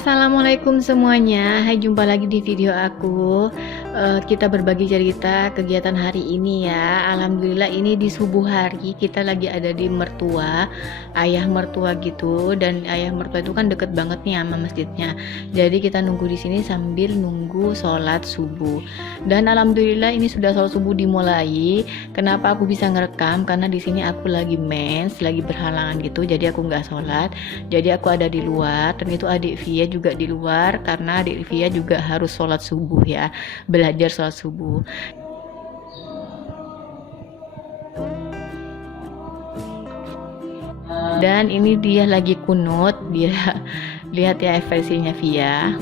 Assalamualaikum semuanya. Hai, jumpa lagi di video aku. Kita berbagi cerita kegiatan hari ini ya. Alhamdulillah ini di subuh hari kita lagi ada di mertua, ayah mertua gitu. Dan ayah mertua itu kan deket banget nih sama masjidnya. Jadi kita nunggu di sini sambil nunggu sholat subuh. Dan alhamdulillah ini sudah sholat subuh dimulai. Kenapa aku bisa ngerekam? Karena di sini aku lagi mens, lagi berhalangan gitu. Jadi aku nggak sholat. Jadi aku ada di luar. Dan itu adik Via juga di luar karena adik Via juga harus sholat subuh ya, belajar sholat subuh. Dan ini dia lagi kunut, dia lihat ya ekspresinya Via.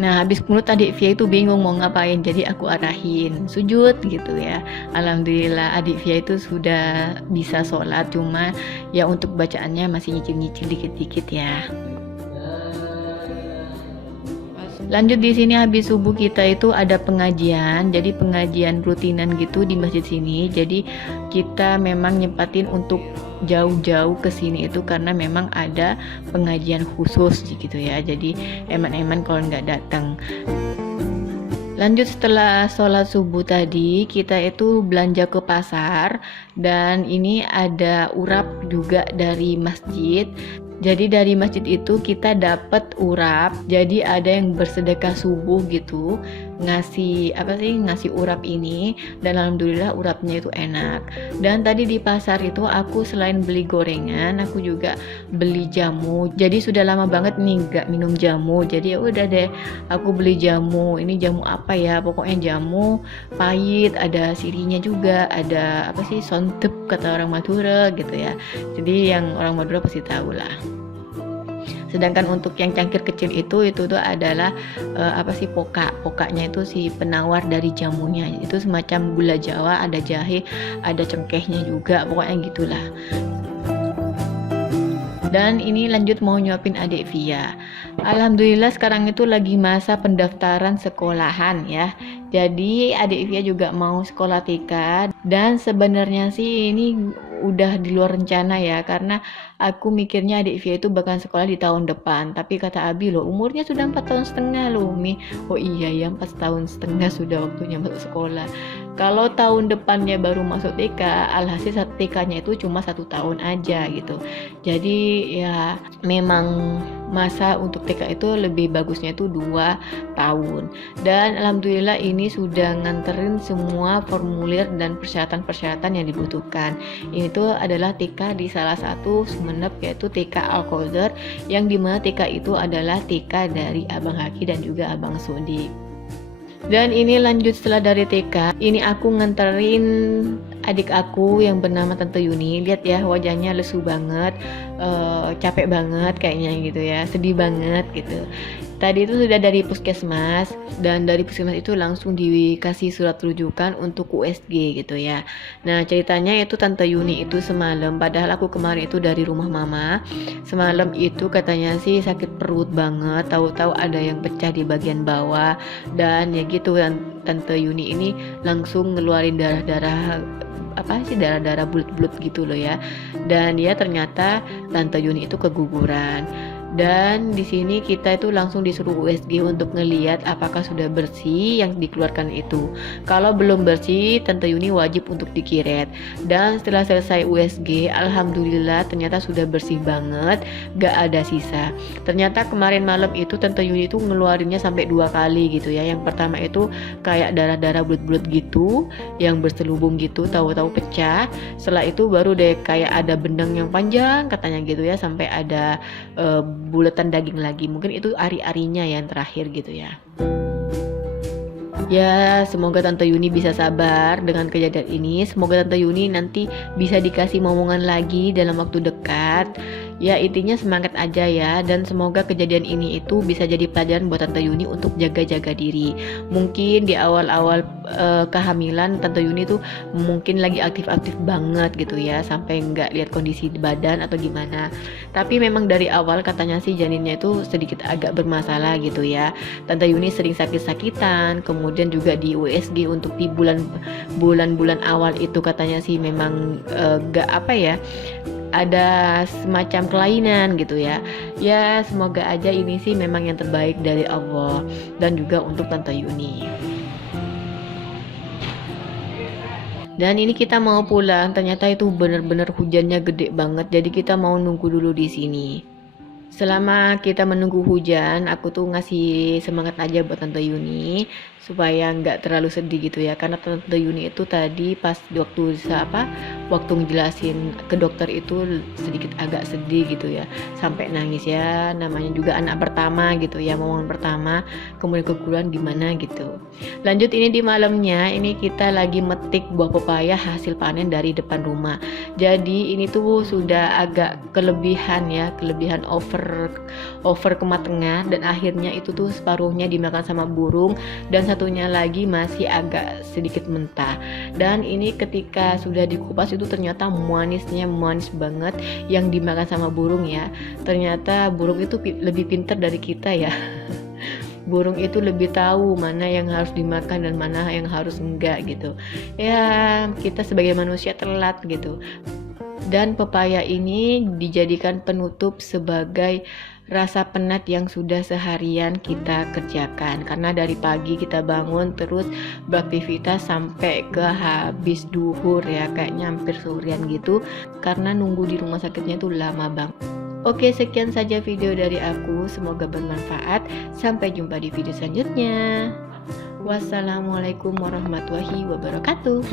Nah, habis kunut adik Via itu bingung mau ngapain, jadi aku arahin sujud gitu ya. Alhamdulillah adik Via itu sudah bisa sholat, cuma ya untuk bacaannya masih nyicil-nyicil dikit-dikit ya. Lanjut di sini habis subuh kita itu ada pengajian, jadi pengajian rutinan gitu di masjid sini. Jadi kita memang nyempatin untuk jauh-jauh ke sini itu karena memang ada pengajian khusus gitu ya. Jadi eman-eman kalau nggak datang. Lanjut setelah sholat subuh tadi kita itu belanja ke pasar dan ini ada urap juga dari masjid. Jadi dari masjid itu kita dapat urap. Jadi ada yang bersedekah subuh gitu, ngasih urap ini, dan alhamdulillah urapnya itu enak. Dan tadi di pasar itu aku selain beli gorengan, aku juga beli jamu. Jadi sudah lama banget nih nggak minum jamu. Jadi ya udah deh, aku beli jamu. Ini jamu apa ya? Pokoknya jamu pahit, ada sirinya juga, ada sontep kata orang Madura gitu ya. Jadi yang orang Madura pasti tahu lah. Sedangkan untuk yang cangkir kecil itu tuh adalah pokanya itu si penawar dari jamunya. Itu semacam gula Jawa, ada jahe, ada cengkehnya juga, pokoknya gitulah. Dan ini lanjut mau nyuapin adik Via. Alhamdulillah sekarang itu lagi masa pendaftaran sekolahan ya. Jadi adik Via juga mau sekolah TK. Dan sebenarnya sih ini udah di luar rencana ya, karena aku mikirnya adik Via itu bakal sekolah di tahun depan. Tapi kata Abi loh, umurnya sudah 4 tahun setengah loh Mi. Oh iya ya, 4 tahun setengah sudah waktunya masuk sekolah. Kalau tahun depannya baru masuk TK, alhasil TK-nya itu cuma 1 tahun aja gitu. Jadi ya memang masa untuk TK itu lebih bagusnya itu 2 tahun. Dan alhamdulillah ini sudah nganterin semua formulir dan persyaratan-persyaratan yang dibutuhkan. Ini tuh adalah TK di salah satu Sumeneb, yaitu TK Al-Qaudar, yang dimana TK itu adalah TK dari Abang Haki dan juga Abang Sodik. Dan ini lanjut setelah dari TK, ini aku nganterin adik aku yang bernama Tante Yuni. Lihat ya wajahnya lesu banget, capek banget kayaknya gitu ya, sedih banget gitu. Tadi itu sudah dari puskesmas, dan dari puskesmas itu langsung dikasih surat rujukan untuk USG gitu ya. Nah ceritanya itu Tante Yuni itu semalam, padahal aku kemarin itu dari rumah mama. Semalam itu katanya sih sakit perut banget, tahu-tahu ada yang pecah di bagian bawah. Dan ya gitu, Tante Yuni ini langsung ngeluarin darah-darah darah-darah bulat-bulat gitu loh ya. Dan dia ternyata Tante Yuni itu keguguran. Dan di sini kita itu langsung disuruh USG untuk ngeliat apakah sudah bersih yang dikeluarkan itu. Kalau belum bersih, Tante Yuni wajib untuk dikiret. Dan setelah selesai USG, alhamdulillah ternyata sudah bersih banget, gak ada sisa. Ternyata kemarin malam itu Tante Yuni itu ngeluarinnya sampai 2 kali gitu ya. Yang pertama itu kayak darah-darah bulat-bulat gitu, yang berselubung gitu, tahu-tahu pecah. Setelah itu baru deh kayak ada benang yang panjang katanya gitu ya, sampai ada bulatan daging lagi. Mungkin itu ari-arinya yang terakhir gitu ya. Ya semoga Tante Yuni bisa sabar dengan kejadian ini. Semoga Tante Yuni nanti bisa dikasih momongan lagi dalam waktu dekat. Ya intinya semangat aja ya, dan semoga kejadian ini itu bisa jadi pelajaran buat Tante Yuni untuk jaga-jaga diri. Mungkin di awal-awal kehamilan Tante Yuni tuh mungkin lagi aktif-aktif banget gitu ya, sampai nggak lihat kondisi badan atau gimana. Tapi memang dari awal katanya sih janinnya itu sedikit agak bermasalah gitu ya. Tante Yuni sering sakit-sakitan, kemudian juga di USG untuk di bulan-bulan awal itu katanya sih memang gak apa ya, ada semacam kelainan gitu ya. Ya semoga aja ini sih memang yang terbaik dari Allah dan juga untuk Tante Yuni. Dan ini kita mau pulang, ternyata itu bener-bener hujannya gede banget, jadi kita mau nunggu dulu di sini. Selama kita menunggu hujan, aku tuh ngasih semangat aja buat Tante Yuni supaya nggak terlalu sedih gitu ya. Karena Tante Yuni itu tadi pas waktu ngejelasin ke dokter itu sedikit agak sedih gitu ya, sampai nangis ya. Namanya juga anak pertama gitu ya, momen pertama, kemudian kekurangan gimana gitu. Lanjut ini di malamnya, ini kita lagi metik buah pepaya hasil panen dari depan rumah. Jadi ini tuh sudah agak kelebihan ya, kelebihan over kematangan, dan akhirnya itu tuh separuhnya dimakan sama burung dan satunya lagi masih agak sedikit mentah. Dan ini ketika sudah dikupas itu ternyata manis banget yang dimakan sama burung ya. Ternyata burung itu lebih pintar dari kita ya. Burung itu lebih tahu mana yang harus dimakan dan mana yang harus enggak gitu ya. Kita sebagai manusia telat gitu. Dan pepaya ini dijadikan penutup sebagai rasa penat yang sudah seharian kita kerjakan, karena dari pagi kita bangun terus beraktivitas sampai ke habis duhur ya, kayaknya hampir seharian gitu, karena nunggu di rumah sakitnya itu lama banget. Oke, sekian saja video dari aku, semoga bermanfaat. Sampai jumpa di video selanjutnya. Wassalamualaikum warahmatullahi wabarakatuh.